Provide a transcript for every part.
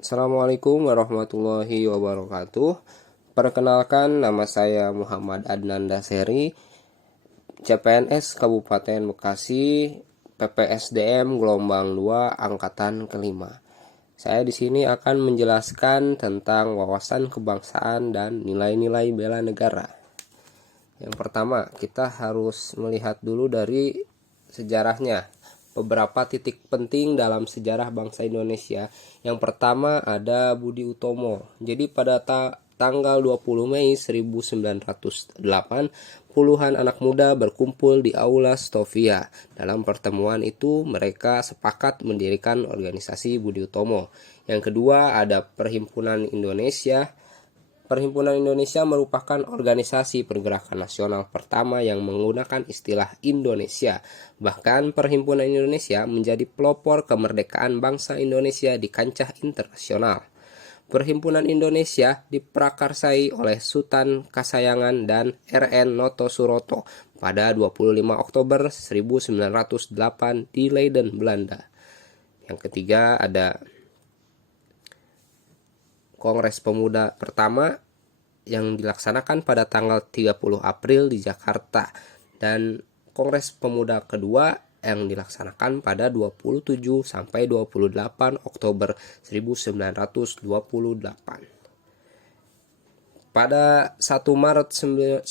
Assalamualaikum warahmatullahi wabarakatuh. Perkenalkan, nama saya Muhammad Adnan Daseri, CPNS Kabupaten Bekasi, PPSDM gelombang 2 angkatan kelima. Saya di sini akan menjelaskan tentang wawasan kebangsaan dan nilai-nilai bela negara. Yang pertama, kita harus melihat dulu dari sejarahnya. Beberapa titik penting dalam sejarah bangsa Indonesia. Yang pertama ada Budi Utomo. Jadi pada tanggal 20 Mei 1908, puluhan anak muda berkumpul di Aula Stovia. Dalam pertemuan itu mereka sepakat mendirikan organisasi Budi Utomo. Yang kedua ada Perhimpunan Indonesia. Perhimpunan Indonesia merupakan organisasi pergerakan nasional pertama yang menggunakan istilah Indonesia. Bahkan Perhimpunan Indonesia menjadi pelopor kemerdekaan bangsa Indonesia di kancah internasional. Perhimpunan Indonesia diprakarsai oleh Sultan Kasayangan dan R.N. Noto Suroto pada 25 Oktober 1908 di Leiden, Belanda. Yang ketiga ada Kongres Pemuda pertama yang dilaksanakan pada tanggal 30 April di Jakarta dan Kongres Pemuda kedua yang dilaksanakan pada 27 sampai 28 Oktober 1928. Pada 1 Maret 1945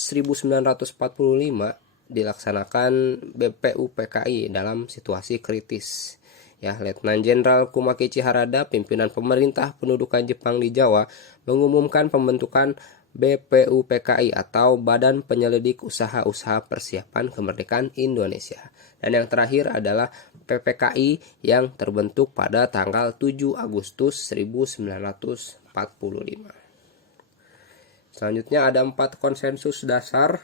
dilaksanakan BPUPKI dalam situasi kritis. Letnan Jenderal Kumakichi Harada, pimpinan pemerintah pendudukan Jepang di Jawa, mengumumkan pembentukan BPUPKI atau Badan Penyelidik Usaha-Usaha Persiapan Kemerdekaan Indonesia. Dan yang terakhir adalah PPKI yang terbentuk pada tanggal 7 Agustus 1945. Selanjutnya ada 4 konsensus dasar.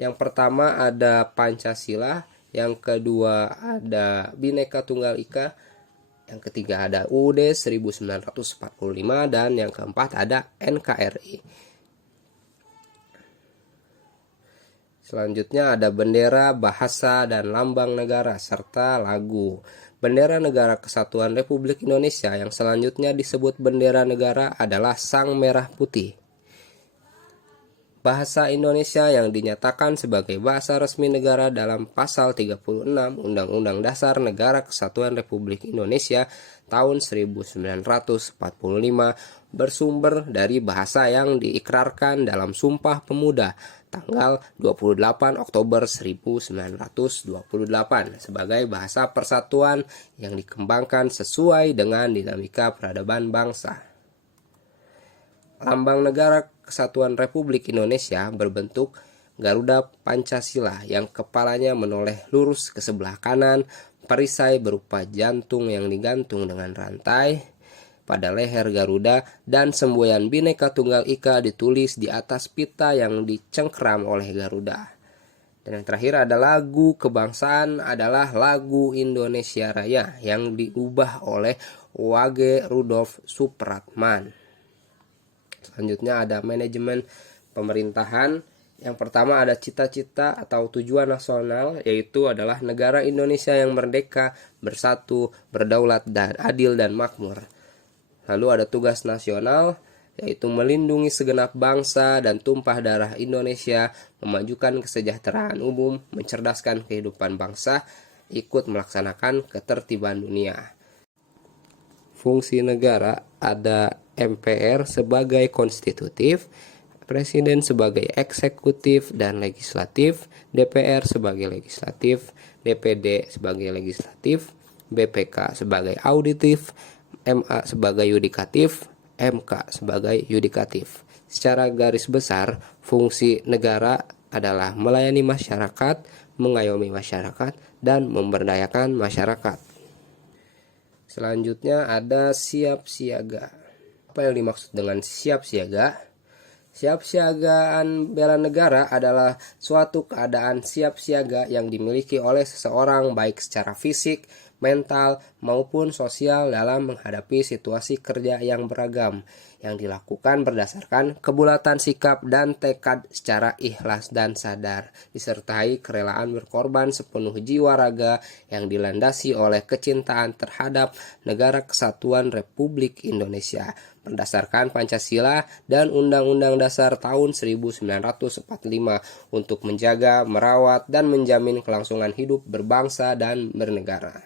Yang pertama ada Pancasila, yang kedua ada Bhinneka Tunggal Ika, yang ketiga ada UUD 1945, dan yang keempat ada NKRI. Selanjutnya ada bendera, bahasa, dan lambang negara, serta lagu. Bendera Negara Kesatuan Republik Indonesia yang selanjutnya disebut bendera negara adalah Sang Merah Putih. Bahasa Indonesia yang dinyatakan sebagai bahasa resmi negara dalam pasal 36 Undang-Undang Dasar Negara Kesatuan Republik Indonesia tahun 1945 bersumber dari bahasa yang diikrarkan dalam Sumpah Pemuda tanggal 28 Oktober 1928 sebagai bahasa persatuan yang dikembangkan sesuai dengan dinamika peradaban bangsa. Lambang Negara Kesatuan Republik Indonesia berbentuk Garuda Pancasila yang kepalanya menoleh lurus ke sebelah kanan, perisai berupa jantung yang digantung dengan rantai pada leher Garuda, dan semboyan Bhinneka Tunggal Ika ditulis di atas pita yang dicengkram oleh Garuda. Dan yang terakhir ada lagu kebangsaan adalah lagu Indonesia Raya yang diubah oleh Wage Rudolf Supratman. Selanjutnya ada manajemen pemerintahan. Yang pertama ada cita-cita atau tujuan nasional, yaitu adalah negara Indonesia yang merdeka, bersatu, berdaulat, dan adil dan makmur. Lalu ada tugas nasional, yaitu melindungi segenap bangsa dan tumpah darah Indonesia, memajukan kesejahteraan umum, mencerdaskan kehidupan bangsa, ikut melaksanakan ketertiban dunia. Fungsi negara ada MPR sebagai konstitutif, Presiden sebagai eksekutif dan legislatif, DPR sebagai legislatif, DPD sebagai legislatif, BPK sebagai auditif, MA sebagai yudikatif, MK sebagai yudikatif. Secara garis besar, fungsi negara adalah melayani masyarakat, mengayomi masyarakat, dan memberdayakan masyarakat. Selanjutnya ada siap siaga. Apa yang dimaksud dengan siap siaga? Siapsiagaan bela negara adalah suatu keadaan siap siaga yang dimiliki oleh seseorang baik secara fisik mental, maupun sosial dalam menghadapi situasi kerja yang beragam, yang dilakukan berdasarkan kebulatan sikap dan tekad secara ikhlas dan sadar, disertai kerelaan berkorban sepenuh jiwa raga yang dilandasi oleh kecintaan terhadap Negara Kesatuan Republik Indonesia berdasarkan Pancasila dan Undang-Undang Dasar tahun 1945 untuk menjaga, merawat, dan menjamin kelangsungan hidup berbangsa dan bernegara.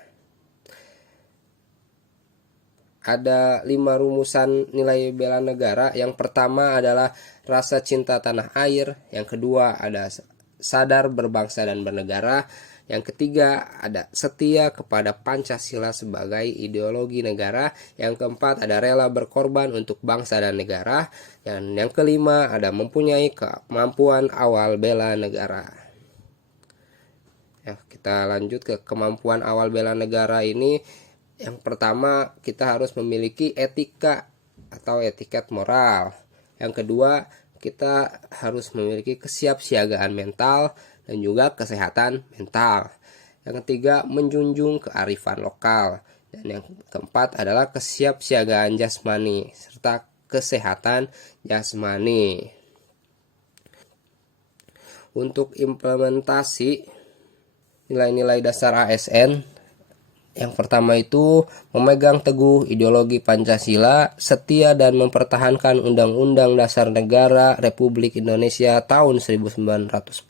Ada 5 rumusan nilai bela negara. Yang pertama adalah rasa cinta tanah air. Yang kedua ada sadar berbangsa dan bernegara. Yang ketiga ada setia kepada Pancasila sebagai ideologi negara. Yang keempat ada rela berkorban untuk bangsa dan negara. Dan yang kelima ada mempunyai kemampuan awal bela negara. Ya, kita lanjut ke kemampuan awal bela negara ini. Yang pertama, kita harus memiliki etika atau etiket moral. Yang kedua, kita harus memiliki kesiapsiagaan mental dan juga kesehatan mental. Yang ketiga, menjunjung kearifan lokal. Dan yang keempat adalah kesiapsiagaan jasmani serta kesehatan jasmani. Untuk implementasi nilai-nilai dasar ASN, yang pertama itu memegang teguh ideologi Pancasila, setia dan mempertahankan Undang-Undang Dasar Negara Republik Indonesia tahun 1945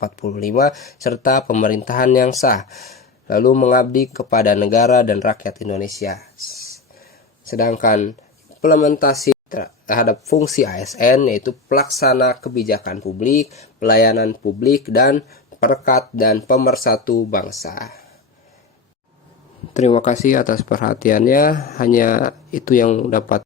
serta pemerintahan yang sah, lalu mengabdi kepada negara dan rakyat Indonesia. Sedangkan implementasi terhadap fungsi ASN yaitu pelaksana kebijakan publik, pelayanan publik, dan perekat dan pemersatu bangsa. Terima kasih atas perhatiannya. Hanya itu yang dapat